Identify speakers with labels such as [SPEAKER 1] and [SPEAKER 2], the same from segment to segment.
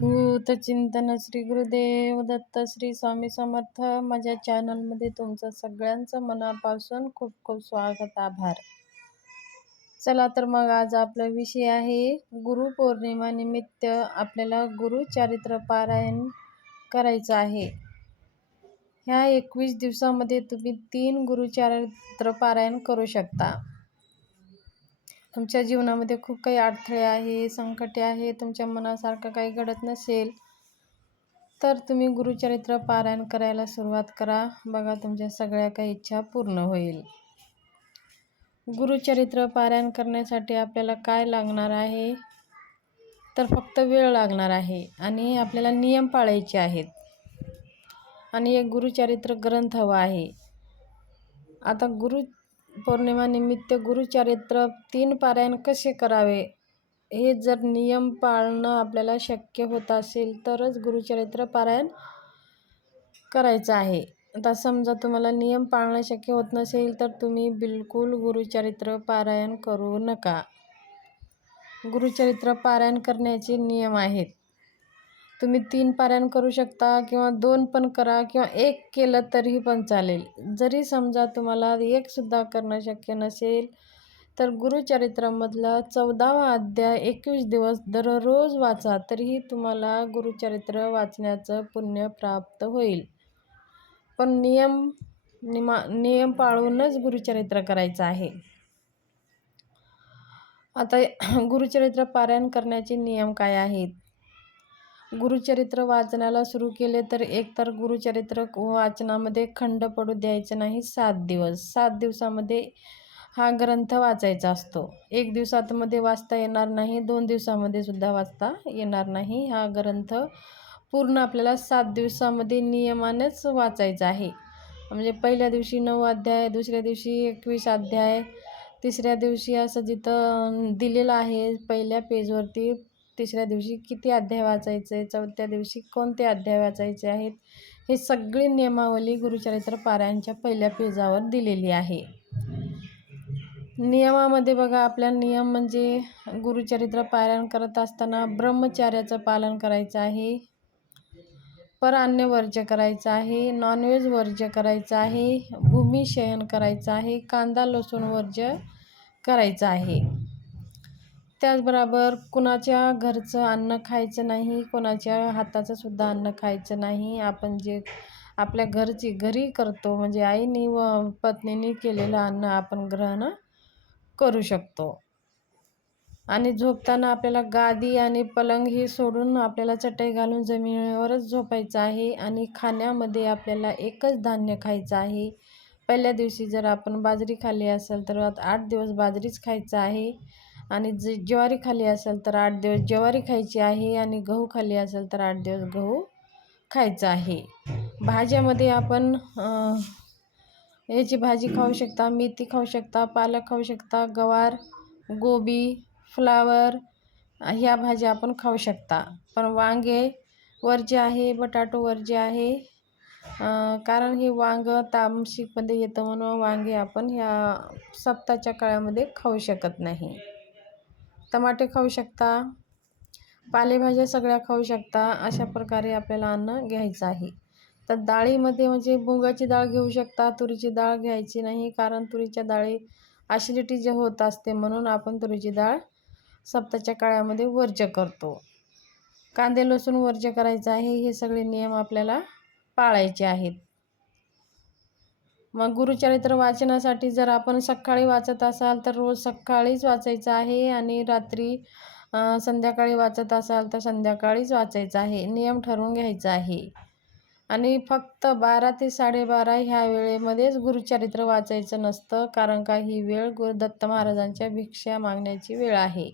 [SPEAKER 1] भूत चिंतन श्री गुरुदेव दत्त श्री स्वामी समर्थ. माझ्या चॅनलमध्ये तुमचं सगळ्यांचं मनापासून खूप खूप स्वागत आभार. चला तर मग आज आपला विषय आहे गुरुपौर्णिमानिमित्त आपल्याला गुरुचारित्र पारायण करायचं आहे. ह्या एकवीस दिवसामध्ये तुम्ही तीन गुरुचारित्र पारायण करू शकता. तुमच्या जीवनामध्ये खूप काही अडथळे आहे संकटे आहे तुमच्या मनासारखं काही घडत नसेल तर तुम्ही गुरुचरित्र पारायण करायला सुरुवात करा. बघा तुमच्या सगळ्या काही इच्छा पूर्ण होईल. गुरुचरित्र पारायण करण्यासाठी आपल्याला काय लागणार आहे? तर फक्त वेळ लागणार आहे आणि आपल्याला नियम पाळायचे आहेत. आणि एक गुरुचरित्र ग्रंथ हवा आहे. आता गुरु पौर्णिमानिमित्त गुरुचरित्र तीन पारायण कसे करावे? हे जर नियम पाळणं आपल्याला शक्य होत असेल तरच गुरुचरित्र पारायण करायचं आहे. आता समजा तुम्हाला नियम पाळणं शक्य होत नसेल तर तुम्ही बिलकुल गुरुचरित्र पारायण करू नका. गुरुचरित्र पारायण करण्याचे नियम आहेत. तुम्ही तीन पाऱ्यान करू शकता किंवा दोन पण करा किंवा एक केलं तरीही पण चालेल. जरी समजा तुम्हाला एकसुद्धा करणं शक्य नसेल तर गुरुचरित्रामधला चौदावा अध्याय एकवीस दिवस दररोज वाचा तरीही तुम्हाला गुरुचरित्र वाचण्याचं पुण्य प्राप्त होईल. पण नियम निमा नियम पाळूनच गुरुचरित्र करायचं आहे. आता गुरुचरित्र पारायण करण्याचे नियम काय आहेत? गुरुचरित्र वाचनाला सुरू केले तर एकतर गुरुचरित्र वाचनामध्ये खंड पडू द्यायचे नाही सात दिवस. सात दिवसामध्ये हा ग्रंथ वाचायचा असतो. एक दिवसातमध्ये वाचता येणार नाही दोन दिवसामध्ये सुद्धा वाचता येणार नाही. हा ग्रंथ पूर्ण आपल्याला सात दिवसामध्ये नियमानेच वाचायचा आहे. म्हणजे पहिल्या दिवशी नऊ अध्याय दुसऱ्या दिवशी एकवीस अध्याय तिसऱ्या दिवशी असं जिथं दिलेलं आहे पहिल्या पेजवरती तिसऱ्या दिवशी किती अध्याय वाचायचे चौथ्या दिवशी कोणते अध्याय वाचायचे आहेत हे सगळी नियमावली गुरुचरित्र पारायणच्या पहिल्या पेजावर दिलेली आहे. नियमामध्ये बघा आपल्या नियम म्हणजे गुरुचरित्र पारायण करत असताना ब्रह्मचार्याचं पालन करायचं आहे परान्य वर्ज्य करायचं आहे नॉनव्हेज वर्ज्य करायचं आहे भूमिशयन करायचं आहे कांदा लसूण वर्ज्य करायचं आहे. त्याचबरोबर कुणाच्या घरचं अन्न खायचं नाही कोणाच्या हाताचं सुद्धा अन्न खायचं नाही. आपण जे आपल्या घरची घरी करतो म्हणजे आईनी व पत्नीनी केलेलं अन्न आपण ग्रहण करू शकतो. आणि झोपताना आपल्याला गादी आणि पलंग ही सोडून आपल्याला चटई घालून जमिनीवरच झोपायचं आहे आणि खाण्यामध्ये आपल्याला एकच धान्य खायचं आहे. पहिल्या दिवशी जर आपण बाजरी खाल्ली असेल तर आठ दिवस बाजरीच खायचं आहे. आणि जे ज्वारी खाली असेल तर आठ दिवस ज्वारी खायची आहे आणि गहू खाली असेल तर आठ दिवस गहू खायचा आहे. भाज्यामध्ये आपण याची भाजी खाऊ शकता मेथी खाऊ शकता पालक खाऊ शकता गवार गोबी फ्लावर ह्या भाज्या आपण खाऊ शकता. पण वांगे वर्ज्य आहे बटाटो जे आहे कारण हे वांग तामसिकमध्ये येतं म्हणून वांगे आपण ह्या सप्ताच्या काळामध्ये खाऊ शकत नाही. टमाटे खाऊ शकता पालेभाज्या सगळ्या खाऊ शकता अशा प्रकारे आपल्याला अन्न घ्यायचं आहे. तर डाळीमध्ये म्हणजे मुगाची डाळ घेऊ शकता तुरीची डाळ घ्यायची नाही कारण तुरीच्या डाळी ॲसिडिटी जे होत असते म्हणून आपण तुरीची डाळ सप्ताच्या काळामध्ये वर्ज्य करतो. कांदे लसूण वर्ज्य करायचं आहे हे सगळे नियम आपल्याला पाळायचे आहेत. मग गुरुचरित्र वाचनासाठी जर आपण सकाळी वाचत असाल तर रोज सकाळीच वाचायचं आहे आणि रात्री संध्याकाळी वाचत असाल तर संध्याकाळीच वाचायचं आहे. नियम ठरवून घ्यायचा आहे. आणि फक्त बारा ते साडेबारा ह्या वेळेमध्येच गुरुचरित्र वाचायचं नसतं कारण का ही वेळ गुरु दत्त महाराजांच्या भिक्षा मागण्याची वेळ आहे.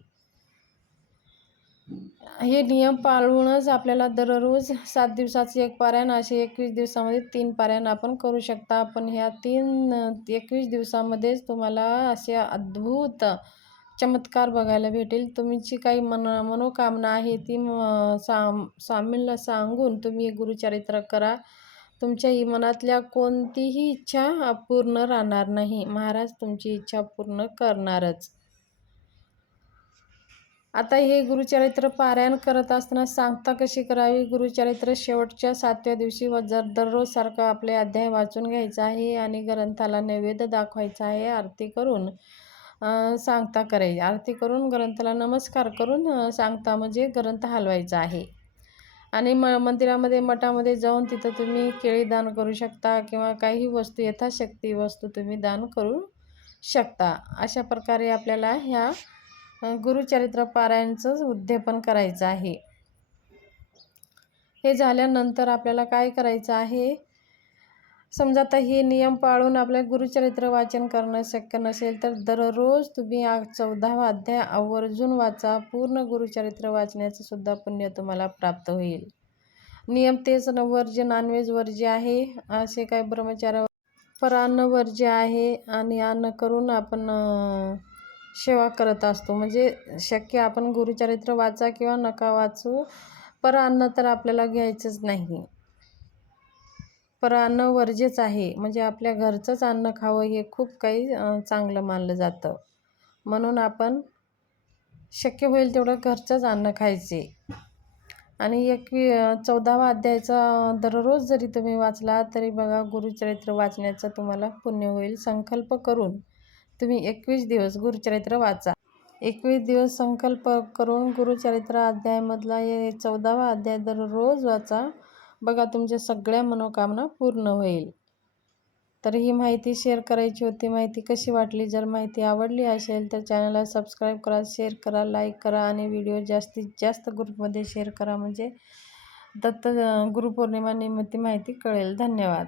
[SPEAKER 1] हे नियम पाळूनच आपल्याला दररोज सात दिवसाचे एक पारायण असे एकवीस दिवसामध्ये तीन पारायण आपण करू शकता. पण ह्या तीन एकवीस दिवसामध्येच तुम्हाला असे अद्भुत चमत्कार बघायला भेटेल. तुमची काही मन मनोकामना आहे ती साम स्वामींना सांगून तुम्ही गुरुचरित्र करा. तुमच्या मनातल्या कोणतीही इच्छा पूर्ण राहणार नाही. महाराज तुमची इच्छा पूर्ण करणारच. आता हे गुरुचरित्र पारायण करत असताना सांगता कशी करावी? गुरुचरित्र शेवटच्या सातव्या दिवशी व जर दररोज सारखं आपले अध्याय वाचून घ्यायचा आहे आणि ग्रंथाला नैवेद्य दाखवायचा आहे आरती करून सांगता करायची. आरती करून ग्रंथाला नमस्कार करून सांगता म्हणजे ग्रंथ हलवायचा आहे. आणि म मंदिरामध्ये मठामध्ये जाऊन तिथं तुम्ही केळी दान करू शकता किंवा काही वस्तू यथाशक्ती वस्तू तुम्ही दान करू शकता. अशा प्रकारे आपल्याला ह्या गुरुचरित्र पारायणचं उद्यापन करायचं आहे. हे झाल्यानंतर आपल्याला काय करायचं आहे? समजा आता हे नियम पाळून आपल्या गुरुचरित्र वाचन करणं शक्य नसेल तर दररोज तुम्ही चौदावा अध्याय आवर्जून वाचा. पूर्ण गुरुचरित्र वाचण्याचं सुद्धा पुण्य तुम्हाला प्राप्त होईल. नियम तेच न वर्ज्य नॉनव्हेज वर्ज्य आहे असे काय ब्रह्मचार्य परान्न वर्ज्य आहे आणि अन्न करून आपण सेवा करत असतो. म्हणजे शक्य आपण गुरुचरित्र वाचा किंवा नका वाचू पर अन्न तर आपल्याला घ्यायचंच नाही. पर अन्न वर्ज्यच आहे. म्हणजे आपल्या घरचंच अन्न खावं हे खूप काही चांगलं मानलं जातं. म्हणून आपण शक्य होईल तेवढं घरचंच अन्न खायचे. आणि एकवी चौदावा अध्यायाचा दररोज जरी तुम्ही वाचला तरी बघा गुरुचरित्र वाचण्याचं तुम्हाला पुण्य होईल. संकल्प करून तुम्ही एकवीस दिवस गुरुचरित्र वाचा. एकवीस दिवस संकल्प करून गुरुचरित्र अध्यायामधला हे चौदावा अध्याय दररोज वाचा. बघा तुमच्या सगळ्या मनोकामना पूर्ण होईल. तर ही माहिती शेअर करायची होती. माहिती कशी वाटली? जर माहिती आवडली असेल तर चॅनलला सबस्क्राईब करा शेअर करा लाईक करा आणि व्हिडिओ जास्तीत जास्त ग्रुपमध्ये शेअर करा. म्हणजे दत्त गुरुपौर्णिमा निमित्त माहिती कळेल. धन्यवाद.